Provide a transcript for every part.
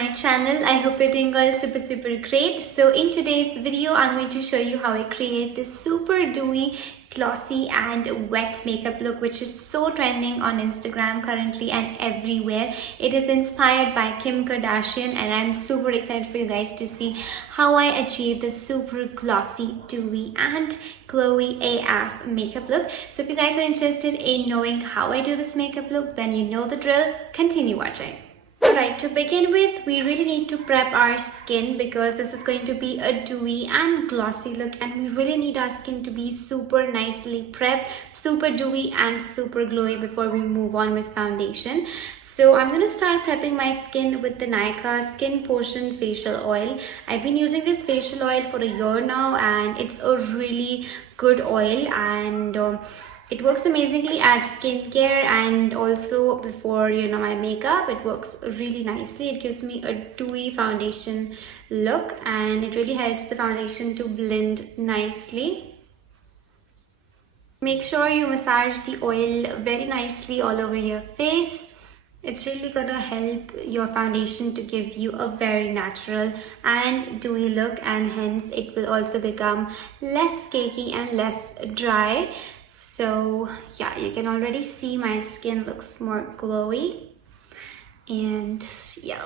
my channel. I hope you're doing all super great. So in today's video, I'm going to show you how I create this super dewy, glossy and wet makeup look, which is so trending on Instagram currently and everywhere. It is inspired by Kim Kardashian and I'm super excited for you guys to see how I achieve this super glossy, dewy and glowy AF makeup look. So if you guys are interested in knowing how I do this makeup look, then you know the drill. Continue watching. Alright, to begin with, we really need to prep our skin because this is going to be a dewy and glossy look, and we really need our skin to be super nicely prepped, super dewy and super glowy before we move on with foundation. So I'm going to start prepping my skin with the Nykaa Skin Potion Facial Oil. I've been using this facial oil for a year now and it's a really good oil, and it works amazingly as skincare and also before my makeup. It works really nicely. It gives me a dewy foundation look and it really helps the foundation to blend nicely. Make sure you massage the oil very nicely all over your face. It's really gonna help your foundation to give you a very natural and dewy look, and hence it will also become less cakey and less dry. So yeah, you can already see my skin looks more glowy, and yeah.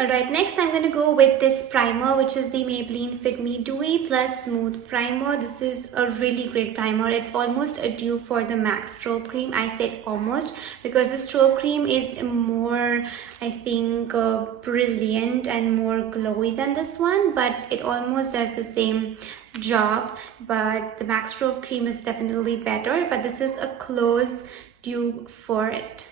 Alright, next I'm going to go with this primer, which is the Maybelline Fit Me Dewy Plus Smooth Primer. This is a really great primer. It's almost a dupe for the MAC Strobe Cream. I said almost because the Strobe Cream is more, I think, brilliant and more glowy than this one, but it almost does the same job. But the MAC Strobe Cream is definitely better, but this is a close dupe for it.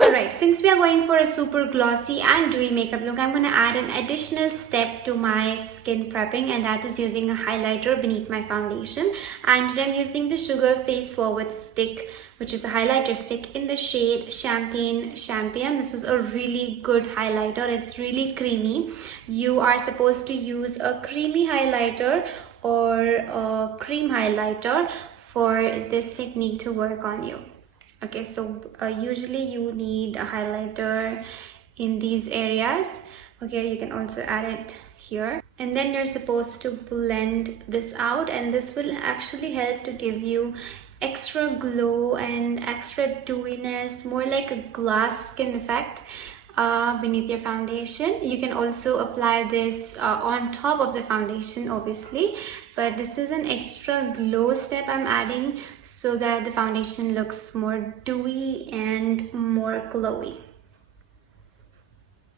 Alright, since we are going for a super glossy and dewy makeup look, I'm going to add an additional step to my skin prepping, and that is using a highlighter beneath my foundation. And today I'm using the Sugar Face Forward Stick, which is a highlighter stick in the shade Champagne Champion. This is a really good highlighter. It's really creamy. You are supposed to use a creamy highlighter or a cream highlighter for this technique to work on you. Okay, so usually you need a highlighter in these areas. Okay, you can also add it here, and then you're supposed to blend this out, and this will actually help to give you extra glow and extra dewiness, more like a glass skin effect beneath your foundation. You can also apply this on top of the foundation, obviously, but this is an extra glow step I'm adding so that the foundation looks more dewy and more glowy.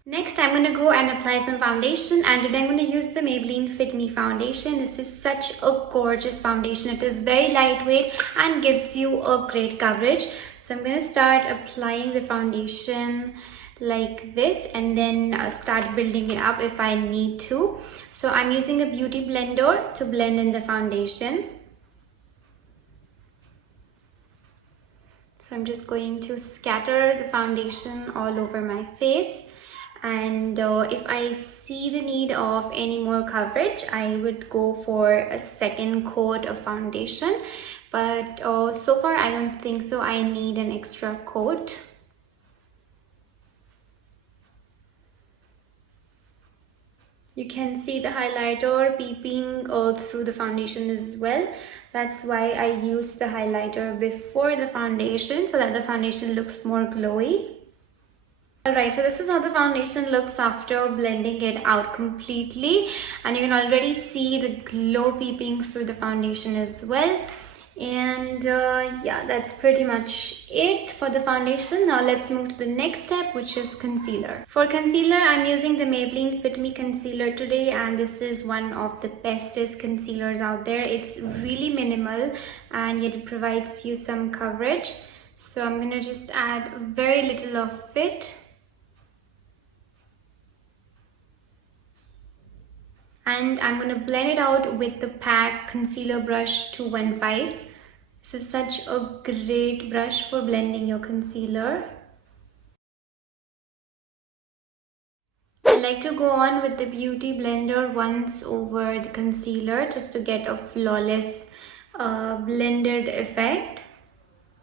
Next, I'm going to go and apply some foundation, and today I'm going to use the Maybelline Fit Me foundation. This is such a gorgeous foundation. It is very lightweight and gives you a great coverage. So I'm going to start applying the foundation like this, and then start building it up if I need to. So I'm using a beauty blender to blend in the foundation. So I'm just going to scatter the foundation all over my face, and if I see the need of any more coverage, I would go for a second coat of foundation, but so far I don't think so I need an extra coat. You can see the highlighter peeping through the foundation as well. That's why I use the highlighter before the foundation so that the foundation looks more glowy. Alright, so this is how the foundation looks after blending it out completely, and you can already see the glow peeping through the foundation as well. And yeah, that's pretty much it for the foundation. Now let's move to the next step, which is concealer. For concealer, I'm using the Maybelline Fit Me Concealer today, and this is one of the bestest concealers out there. It's really minimal and yet it provides you some coverage. So I'm gonna just add very little of it. And I'm going to blend it out with the PAC Concealer Brush 215. This is such a great brush for blending your concealer. I like to go on with the beauty blender once over the concealer just to get a flawless blended effect,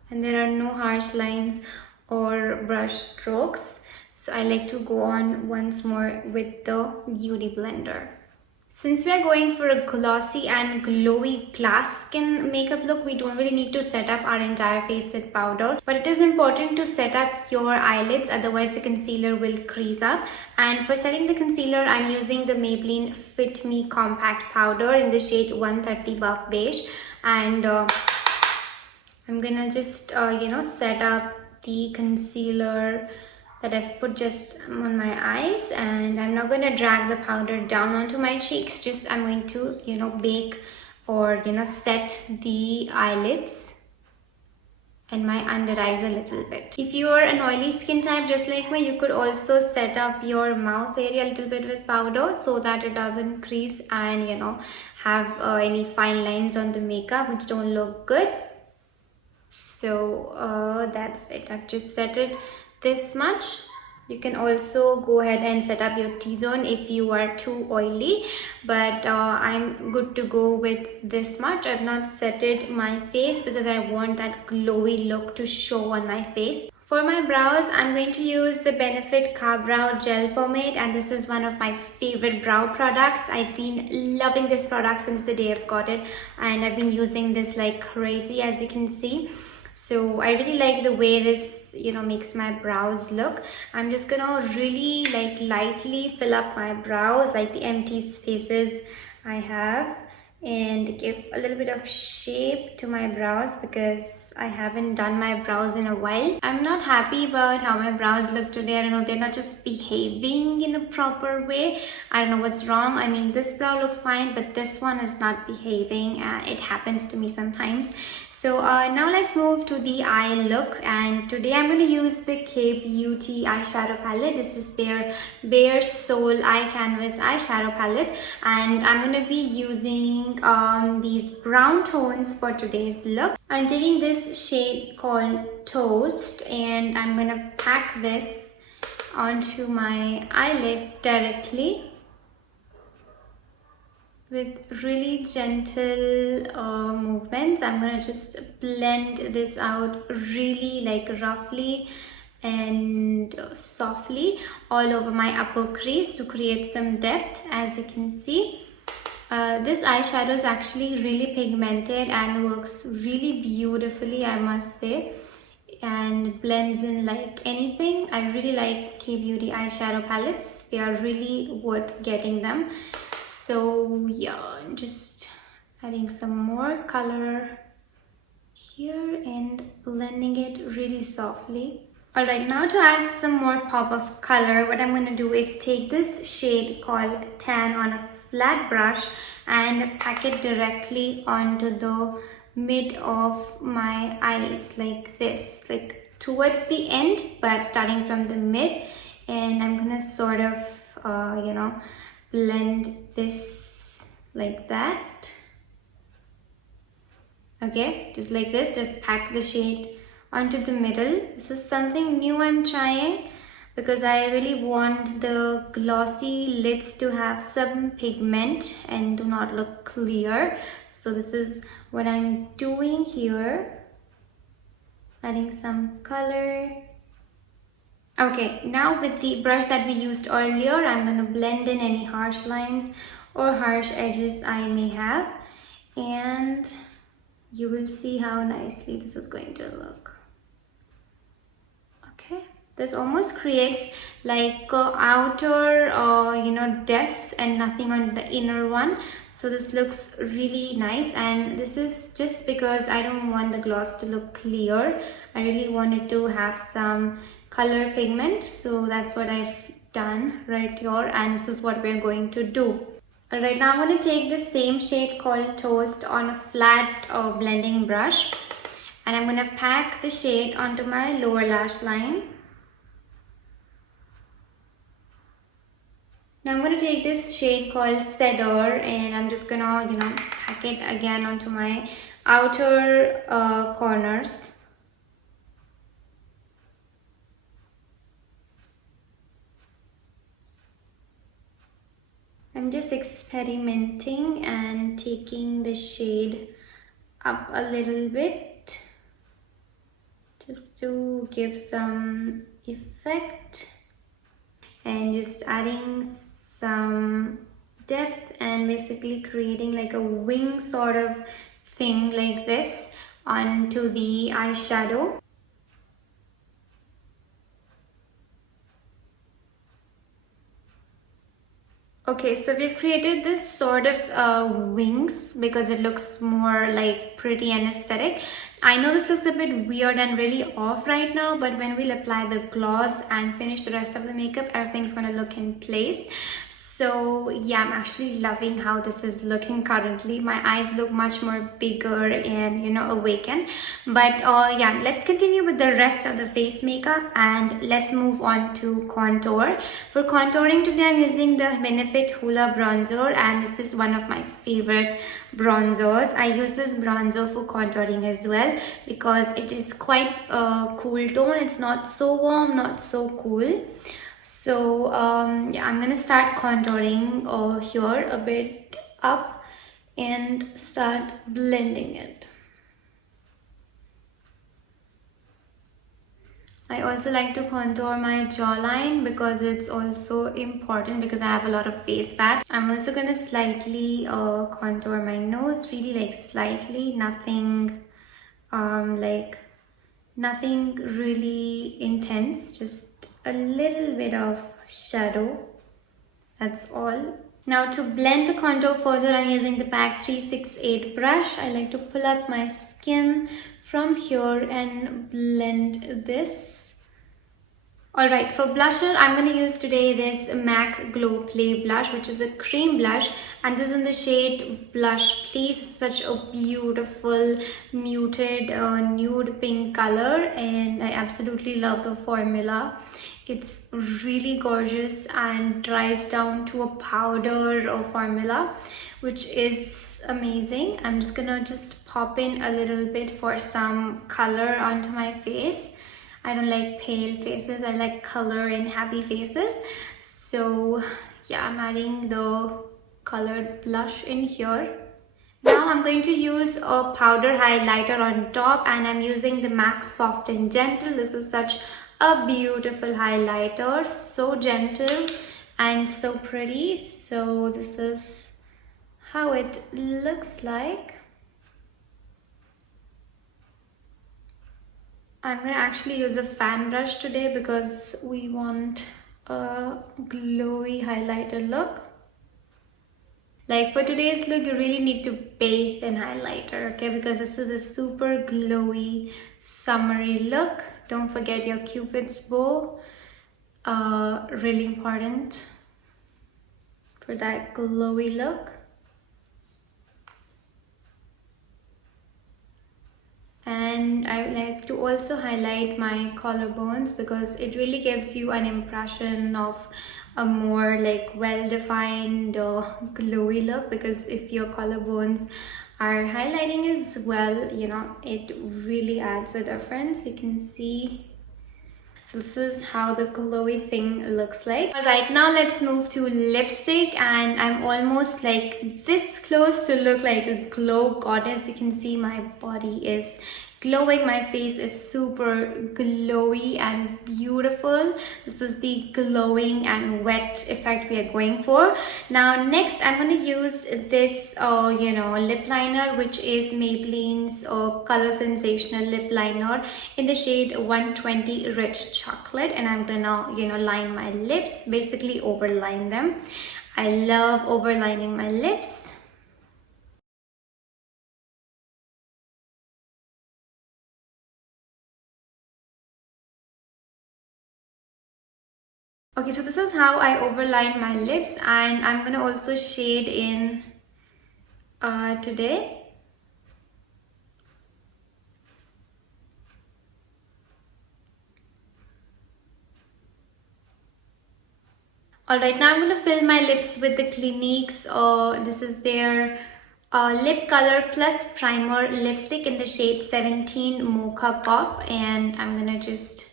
and there are no harsh lines or brush strokes. So I like to go on once more with the Beauty Blender. Since we are going for a glossy and glowy glass skin makeup look, we don't really need to set up our entire face with powder. But it is important to set up your eyelids, otherwise the concealer will crease up. And for setting the concealer, I'm using the Maybelline Fit Me Compact Powder in the shade 130 Buff Beige. And I'm gonna just, set up the concealer that I've put just on my eyes, and I'm not going to drag the powder down onto my cheeks. Just I'm going to bake or set the eyelids and my under eyes a little bit. If you are an oily skin type just like me, you could also set up your mouth area a little bit with powder so that it doesn't crease and have any fine lines on the makeup which don't look good. So that's it. I've just set it this much. You can also go ahead and set up your T-zone if you are too oily, but I'm good to go with this much. I've not setted my face because I want that glowy look to show on my face. For my brows, I'm going to use the Benefit Car Brow Gel Pomade, and this is one of my favorite brow products. I've been loving this product since the day I've got it, and I've been using this like crazy, as you can see. So I really like the way this makes my brows look. I'm just gonna really like lightly fill up my brows, like the empty spaces I have, and give a little bit of shape to my brows because I haven't done my brows in a while. I'm not happy about how my brows look today. I don't know, they're not just behaving in a proper way. I don't know what's wrong. I mean, this brow looks fine, but this one is not behaving. It happens to me sometimes. So now let's move to the eye look, and today I'm going to use the K-Beauty eyeshadow palette. This is their Bare Soul Eye Canvas eyeshadow palette, and I'm going to be using these brown tones for today's look. I'm taking this shade called Toast, and I'm going to pack this onto my eyelid directly with really gentle movements. I'm gonna just blend this out really like roughly and softly all over my upper crease to create some depth. As you can see, this eyeshadow is actually really pigmented and works really beautifully, I must say, and blends in like anything. I really like K-Beauty eyeshadow palettes. They are really worth getting them. So yeah, I'm just adding some more color here and blending it really softly. Alright, now to add some more pop of color, what I'm going to do is take this shade called Tan on a flat brush and pack it directly onto the mid of my eyes like this, like towards the end, but starting from the mid. And I'm going to sort of, blend this like that. Okay, just like this. Just pack the shade onto the middle. This is something new I'm trying because I really want the glossy lids to have some pigment and do not look clear. So this is what I'm doing here, adding some color. Okay, now with the brush that we used earlier, I'm going to blend in any harsh lines or harsh edges I may have, and you will see how nicely this is going to look. Okay, this almost creates like outer depth and nothing on the inner one. So this looks really nice, and this is just because I don't want the gloss to look clear. I really wanted to have some color pigment, so that's what I've done right here, and this is what we're going to do. Alright, now I'm going to take the same shade called Toast on a flat blending brush, and I'm going to pack the shade onto my lower lash line. Now I'm going to take this shade called Cedar, and I'm just going to pack it again onto my outer corners. I'm just experimenting and taking the shade up a little bit just to give some effect, and just adding some depth and basically creating like a wing sort of thing like this onto the eyeshadow. Okay, so we've created this sort of wings because it looks more like pretty and aesthetic. I know this looks a bit weird and really off right now, but when we'll apply the gloss and finish the rest of the makeup, everything's gonna look in place. So yeah, I'm actually loving how this is looking currently. My eyes look much more bigger and, you know, awakened. But yeah, let's continue with the rest of the face makeup and let's move on to contour. For contouring today, I'm using the Benefit Hoola bronzer, and this is one of my favorite bronzers. I use this bronzer for contouring as well because it is quite a cool tone. It's not so warm, not so cool. So yeah, I'm gonna start contouring here a bit up and start blending it. I also like to contour my jawline because it's also important because I have a lot of face fat. I'm also gonna slightly contour my nose, really like slightly, nothing like nothing really intense, just a little bit of shadow, that's all. Now to blend the contour further, I'm using the PAC 368 brush. I like to pull up my skin from here and blend this. Alright, for blusher, I'm going to use today this MAC Glow Play blush, which is a cream blush, and this is in the shade Blush Please. Such a beautiful muted nude pink color, and I absolutely love the formula. It's really gorgeous and dries down to a powder formula, which is amazing. I'm just gonna pop in a little bit for some color onto my face. I don't like pale faces, I like color and happy faces. So yeah, I'm adding the colored blush in here. Now I'm going to use a powder highlighter on top, and I'm using the MAC Soft and Gentle. This is such a beautiful highlighter, so gentle and so pretty. So this is how it looks like. I'm going to actually use a fan brush today because we want a glowy highlighter look. Like for today's look, you really need to bathe in highlighter, okay? Because this is a super glowy, summery look. Don't forget your Cupid's bow. Really important for that glowy look. And I like to also highlight my collarbones because it really gives you an impression of a more like well-defined glowy look, because if your collarbones are highlighting as well, you know, it really adds a difference. You can see. So this is how the glowy thing looks like. Alright, now let's move to lipstick, and I'm almost like this close to look like a glow goddess. You can see my body is glowing, my face is super glowy and beautiful. This is the glowing and wet effect we are going for. Now next I'm going to use this you know, lip liner, which is Maybelline's Color Sensational lip liner in the shade 120 Rich Chocolate, and I'm gonna, you know, line my lips, basically overline them. I love overlining my lips. Okay, so this is how I overline my lips, and I'm gonna also shade in today. Alright, now I'm gonna fill my lips with the Clinique's, this is their Lipcolor Plus Primer lipstick in the shade 17 Mocha Pop, and I'm gonna just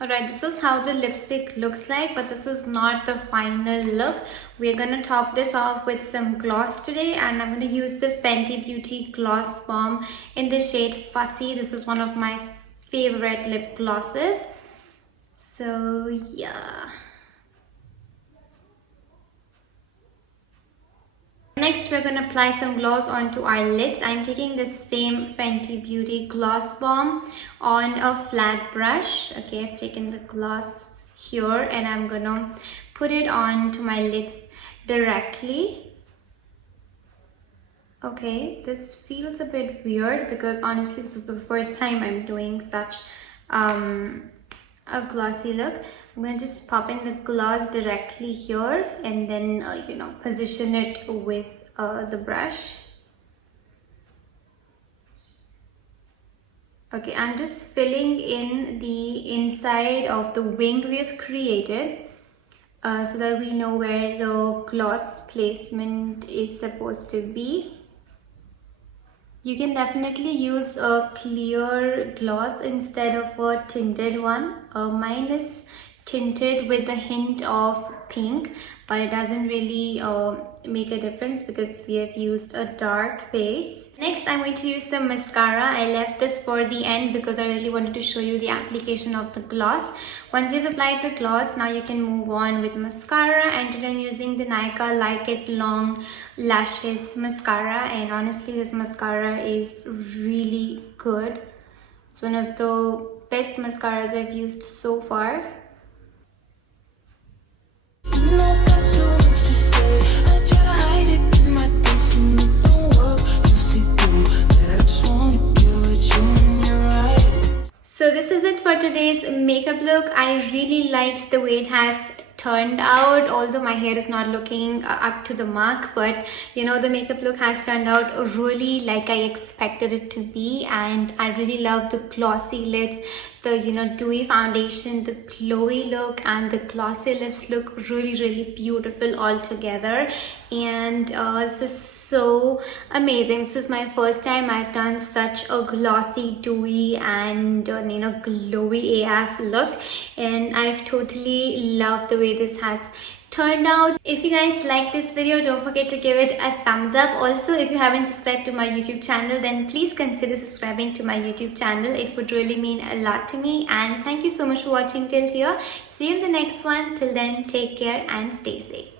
Alright, this is how the lipstick looks like, but this is not the final look. We're gonna top this off with some gloss today, and I'm gonna use the Fenty Beauty Gloss Bomb in the shade Fussy. This is one of my favorite lip glosses. So yeah. Next, we're going to apply some gloss onto our lids. I'm taking the same Fenty Beauty Gloss Bomb on a flat brush. Okay, I've taken the gloss here and I'm going to put it onto my lids directly. Okay, this feels a bit weird because honestly, this is the first time I'm doing such a glossy look. I'm going to just pop in the gloss directly here and then position it with the brush. Okay, I'm just filling in the inside of the wing we have created so that we know where the gloss placement is supposed to be. You can definitely use a clear gloss instead of a tinted one. Mine is tinted with a hint of pink, but it doesn't really make a difference because we have used a dark base. Next, I'm going to use some mascara. I left this for the end because I really wanted to show you the application of the gloss. Once you've applied the gloss, now you can move on with mascara, and today I'm using the Nykaa Like It Long Lashes mascara, and honestly this mascara is really good. It's one of the best mascaras I've used so far. So this is it for today's makeup look. I really liked the way it has turned out, although my hair is not looking up to the mark, but the makeup look has turned out really like I expected it to be, and I really love the glossy lids, the dewy foundation, the glowy look, and the glossy lips look really beautiful all together. And this is so amazing. This is my first time I've done such a glossy, dewy, and glowy AF look, and I've totally loved the way this has turned out. If you guys like this video, don't forget to give it a thumbs up. Also, if you haven't subscribed to my YouTube channel, then please consider subscribing to my YouTube channel. It would really mean a lot to me, and thank you so much for watching till here. See you in the next one. Till then, take care and stay safe.